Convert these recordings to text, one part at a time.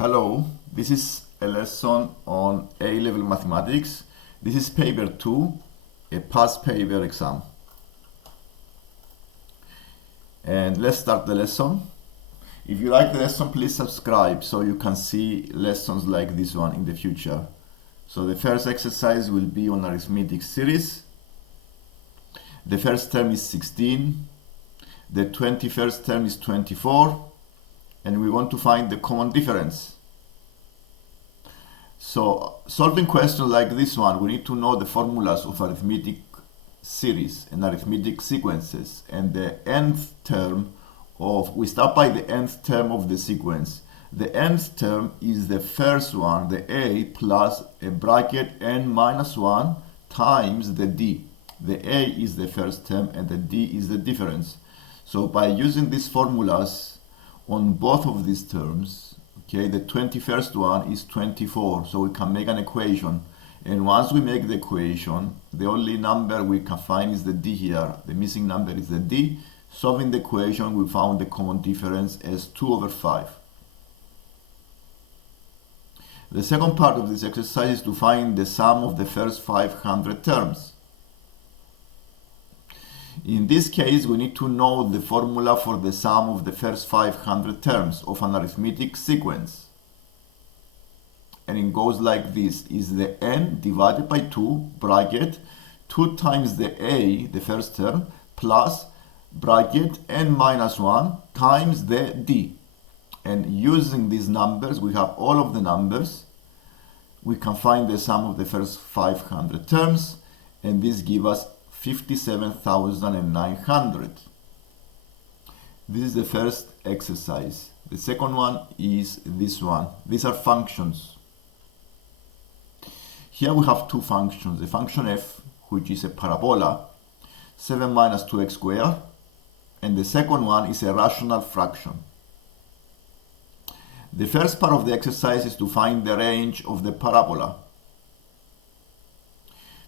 Hello, this is a lesson on A-level mathematics. This is paper 2, a past paper exam. And let's start the lesson. If you like the lesson, please subscribe so you can see lessons like this one in the future. So the first exercise will be on arithmetic series. The first term is 16. The 21st term is 24. And we want to find the common difference. So solving questions like this one, we need to know the formulas of arithmetic series and arithmetic sequences. And the nth term of, we start by the nth term of the sequence. The nth term is the first one, the a, plus a bracket n minus 1 times the d. The a is the first term and the d is the difference. So by using these formulas on both of these terms, okay, the 21st one is 24, so we can make an equation. And once we make the equation, the only number we can find is the d here. The missing number is the d. Solving the equation, we found the common difference as 2/5. The second part of this exercise is to find the sum of the first 500 terms. In this case, we need to know the formula for the sum of the first 500 terms of an arithmetic sequence. And it goes like this, is the n divided by 2, bracket, 2 times the a, the first term, plus bracket n minus 1 times the d. And using these numbers, we have all of the numbers. We can find the sum of the first 500 terms, and this gives us 57,900. This is the first exercise. The second one is this one. These are functions. Here we have two functions. The function f, which is a parabola, 7 minus 2x squared, and the second one is a rational fraction. The first part of the exercise is to find the range of the parabola.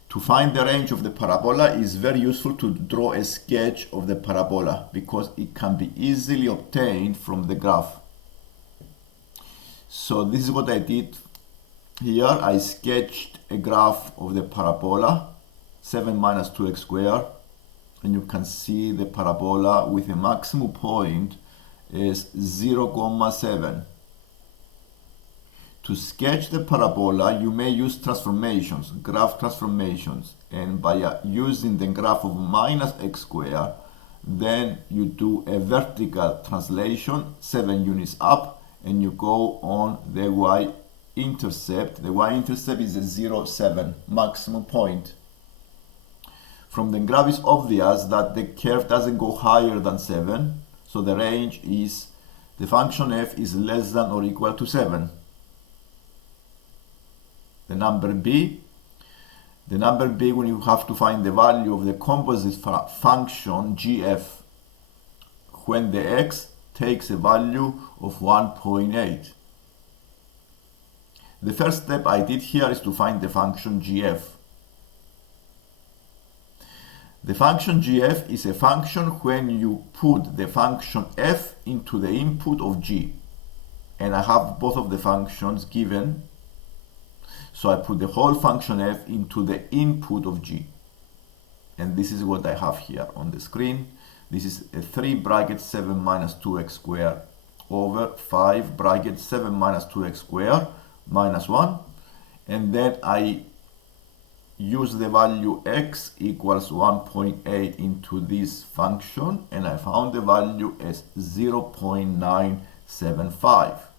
To find the range of the parabola is very useful to draw a sketch of the parabola because it can be easily obtained from the graph. So this is what I did here. I sketched a graph of the parabola, 7 minus 2x squared, and you can see the parabola with a maximum point is 0,7. To sketch the parabola, you may use transformations, graph transformations, and by using the graph of minus x squared, then you do a vertical translation, 7 units up, and you go on the y-intercept. The y-intercept is a 0,7 maximum point. From the graph it's obvious that the curve doesn't go higher than 7, so the range is, the function f is less than or equal to 7. The number b, when you have to find the value of the composite function gf when the x takes a value of 1.8. The first step I did here is to find the function gf. The function gf is a function when you put the function f into the input of g. And I have both of the functions given. So I put the whole function f into the input of g. And this is what I have here on the screen. This is a 3 bracket 7 minus 2x squared over 5 bracket 7 minus 2x squared minus 1. And then I use the value x equals 1.8 into this function, and I found the value as 0.975.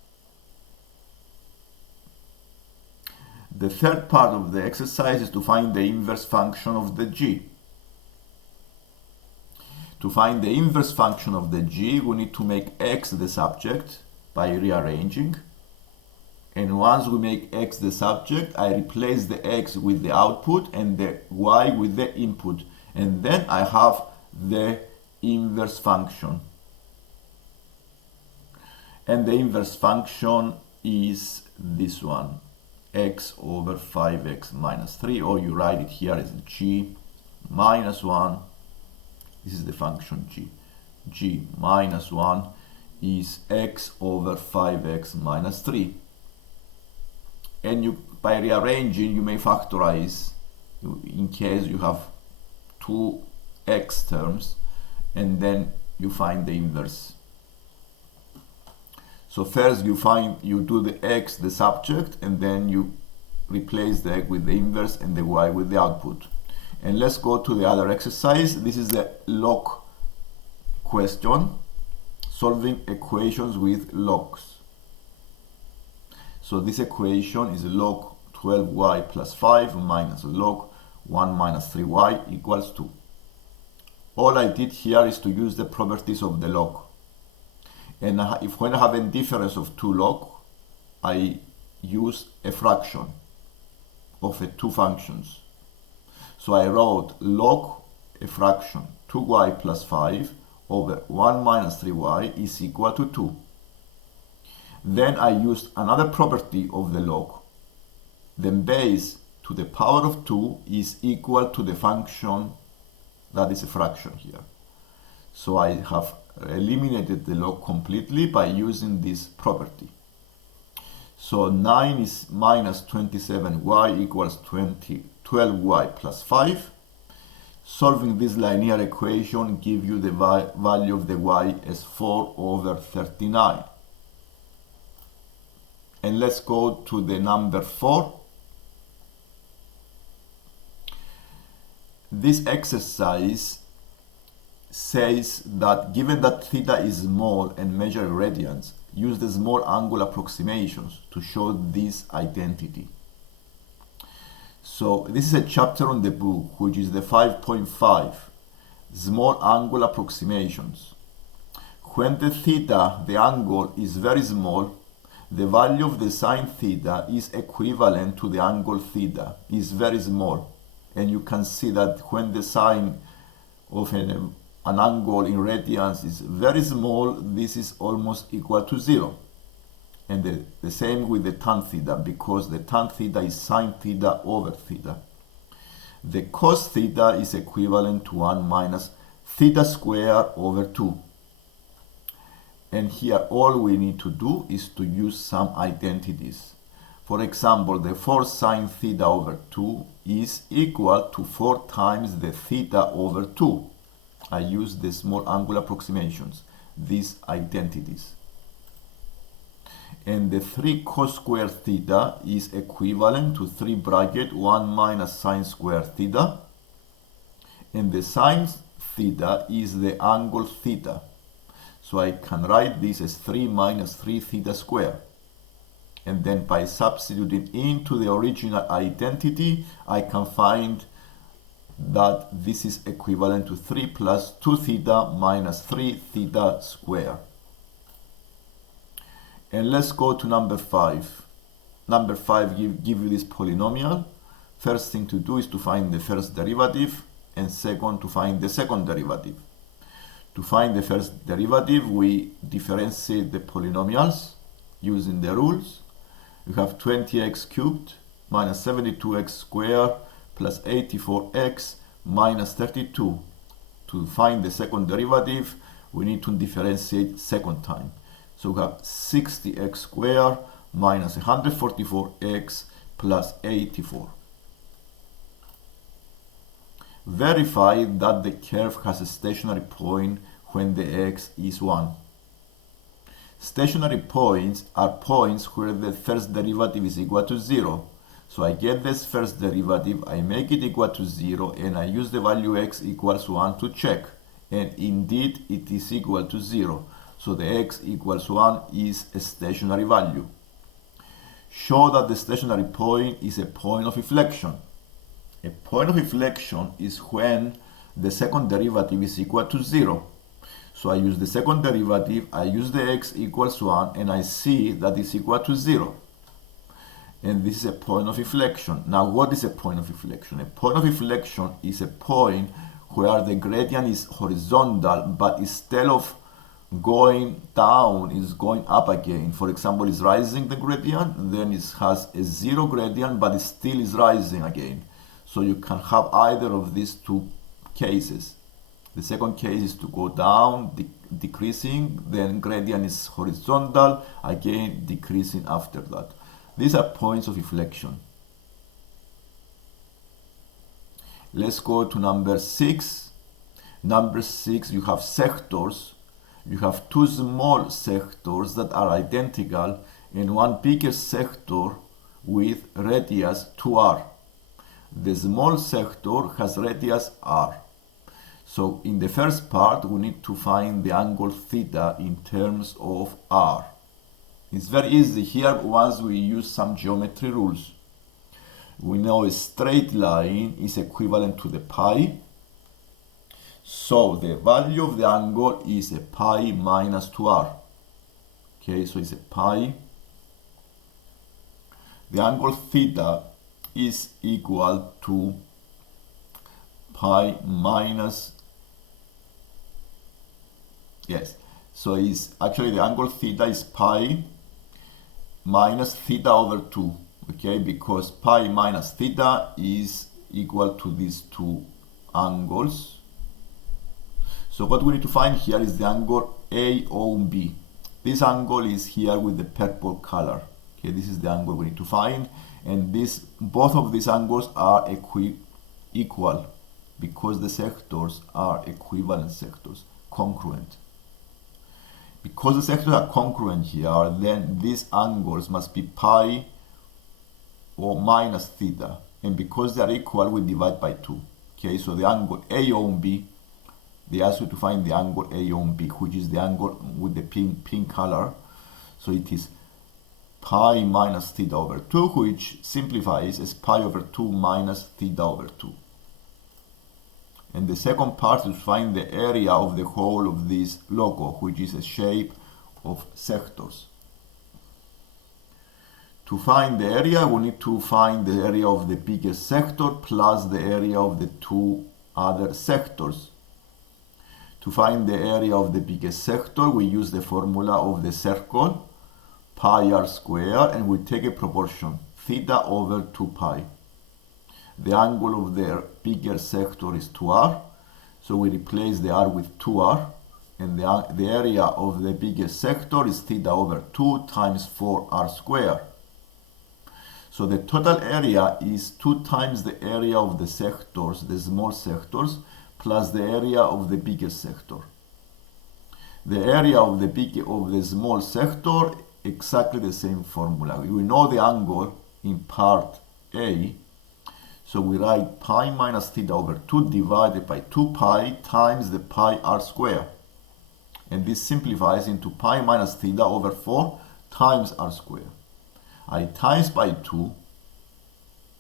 The third part of the exercise is to find the inverse function of the g. To find the inverse function of the g, we need to make x the subject by rearranging. And once we make x the subject, I replace the x with the output and the y with the input. And then I have the inverse function. And the inverse function is this one, x over 5x minus 3, or you write it here as g minus 1. This is the function g. G minus 1 is x over 5x minus 3. and you, by rearranging, you may factorize in case you have two x terms, and then you find the inverse. So first you do the x, the subject, and then you replace the x with the inverse and the y with the output. And let's go to the other exercise. This is the log question, solving equations with logs. So this equation is log 12y plus 5 minus log 1 minus 3y equals 2. All I did here is to use the properties of the log. And if when I have a difference of two log, I use a fraction of the two functions. So I wrote log a fraction 2y plus 5 over 1 minus 3y is equal to 2. Then I used another property of the log. The base to the power of 2 is equal to the function that is a fraction here. So I have eliminated the log completely by using this property. So 9 is minus 27y equals 12y plus 5. Solving this linear equation gives you the value of the y as 4 over 39. And let's go to the number 4. This exercise says that given that theta is small and measure radians, use the small angle approximations to show this identity. So this is a chapter on the book, which is the 5.5, small angle approximations. When the theta, the angle, is very small, the value of the sine theta is equivalent to the angle theta, is very small. And you can see that when the sine of an angle in radians is very small, this is almost equal to 0. And the same with the tan theta, because the tan theta is sine theta over theta. The cos theta is equivalent to 1 minus theta squared over 2. And here all we need to do is to use some identities. For example, the 4 sine theta over 2 is equal to 4 times the theta over 2. I use the small angle approximations, these identities. And the 3 cos squared theta is equivalent to 3 bracket 1 minus sine squared theta. And the sine theta is the angle theta. So I can write this as 3 minus 3 theta squared. And then by substituting into the original identity, I can find that this is equivalent to 3 plus 2 theta minus 3 theta squared. And let's go to number 5. Number 5 give you this polynomial. First thing to do is to find the first derivative, and second to find the second derivative. To find the first derivative, we differentiate the polynomials using the rules. We have 20x cubed minus 72x squared plus 84x minus 32. To find the second derivative, we need to differentiate second time. So we have 60x squared minus 144x plus 84. Verify that the curve has a stationary point when the x is 1. Stationary points are points where the first derivative is equal to 0. So I get this first derivative, I make it equal to 0, and I use the value x equals 1 to check. And indeed it is equal to 0. So the x equals 1 is a stationary value. Show that the stationary point is a point of inflection. A point of inflection is when the second derivative is equal to 0. So I use the second derivative, I use the x equals 1, and I see that it's equal to 0. And this is a point of inflection. Now what is a point of inflection? A point of inflection is a point where the gradient is horizontal, but instead of going down, is going up again. For example, it's rising the gradient, then it has a 0 gradient, but it still is rising again. So you can have either of these two cases. The second case is to go down, decreasing, then gradient is horizontal, again decreasing after that. These are points of inflection. Let's go to number 6. Number 6, you have sectors. You have two small sectors that are identical and one bigger sector with radius 2r. The small sector has radius r. So in the first part, we need to find the angle theta in terms of r. It's very easy here once we use some geometry rules. We know a straight line is equivalent to the pi. So the value of the angle is a pi minus 2r. Okay, so it's a pi. The angle theta is equal to pi minus, yes, so is actually the angle theta is pi minus theta over 2, okay, because pi minus theta is equal to these two angles. So what we need to find here is the angle AOB. This angle is here with the purple color. Okay, this is the angle we need to find, and both of these angles are equal because the sectors are equivalent sectors, congruent. Because the sectors are congruent here, then these angles must be pi or minus theta, and because they are equal, we divide by 2. Okay, so the angle AOB, they ask you to find the angle AOB, which is the angle with the pink color. So it is pi minus theta over 2, which simplifies as pi over 2 minus theta over 2. And the second part is to find the area of the whole of this logo, which is a shape of sectors. To find the area, we need to find the area of the biggest sector plus the area of the two other sectors. To find the area of the biggest sector, we use the formula of the circle, pi r squared, and we take a proportion, theta over 2 pi. The angle of the bigger sector is 2r, so we replace the r with 2r, and the area of the biggest sector is theta over 2 times 4r squared. So the total area is 2 times the area of the sectors, the small sectors, plus the area of the bigger sector. The area of the small sector, exactly the same formula. We know the angle in part A, so we write pi minus theta over 2 divided by 2 pi times the pi r squared. And this simplifies into pi minus theta over 4 times r squared. I times by 2,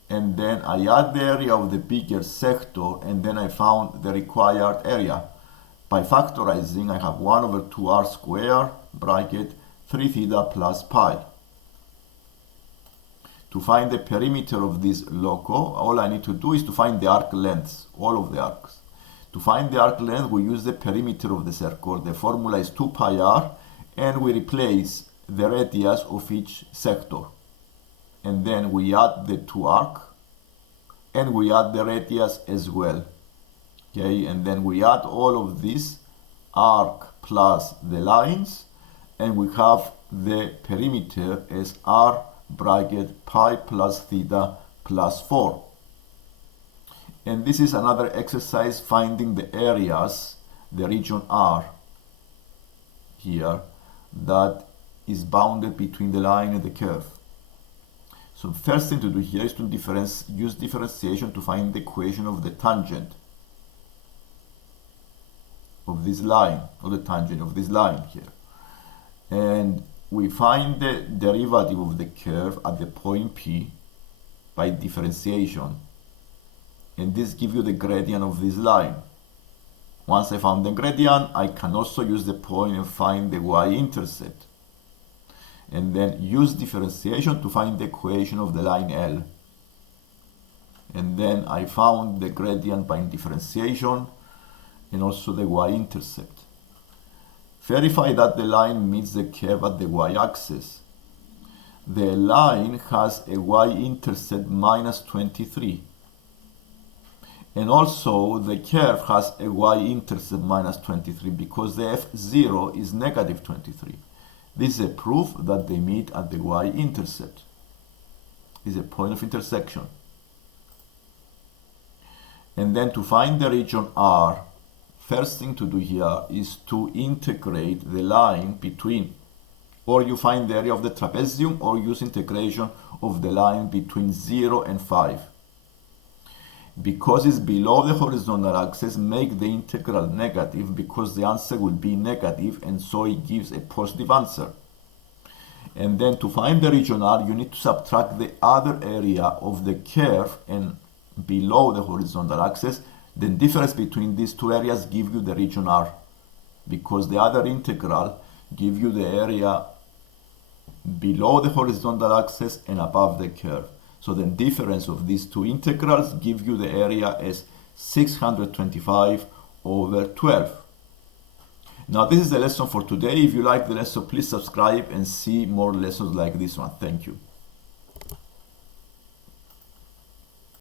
and then I add the area of the bigger sector, and then I found the required area. By factorizing, I have 1 over 2r squared, bracket, 3 theta plus pi. To find the perimeter of this logo, all I need to do is to find the arc lengths, all of the arcs. To find the arc length, we use the perimeter of the circle. The formula is 2 pi r, and we replace the radius of each sector. And then we add the 2 arc, and we add the radius as well. Okay, and then we add all of this arc plus the lines, and we have the perimeter as r bracket pi plus theta plus 4. And this is another exercise finding the areas, the region R here, that is bounded between the line and the curve. So first thing to do here is to use differentiation to find the equation of the tangent of this line, or the tangent of this line here. And we find the derivative of the curve at the point P by differentiation. And this gives you the gradient of this line. Once I found the gradient, I can also use the point and find the y-intercept. And then use differentiation to find the equation of the line L. And then I found the gradient by differentiation and also the y-intercept. Verify that the line meets the curve at the y-axis. The line has a y-intercept minus 23. And also the curve has a y-intercept minus 23 because the f0 is negative 23. This is a proof that they meet at the y-intercept. is a point of intersection. And then to find the region R, first thing to do here is to integrate the line between, or you find the area of the trapezium, or use integration of the line between 0 and 5. Because it's below the horizontal axis, make the integral negative, because the answer will be negative, and so it gives a positive answer. And then to find the region R, you need to subtract the other area of the curve and below the horizontal axis. The difference between these two areas give you the region R, because the other integral give you the area below the horizontal axis and above the curve. So the difference of these two integrals give you the area as 625 over 12. Now this is the lesson for today. If you like the lesson, please subscribe and see more lessons like this one. Thank you.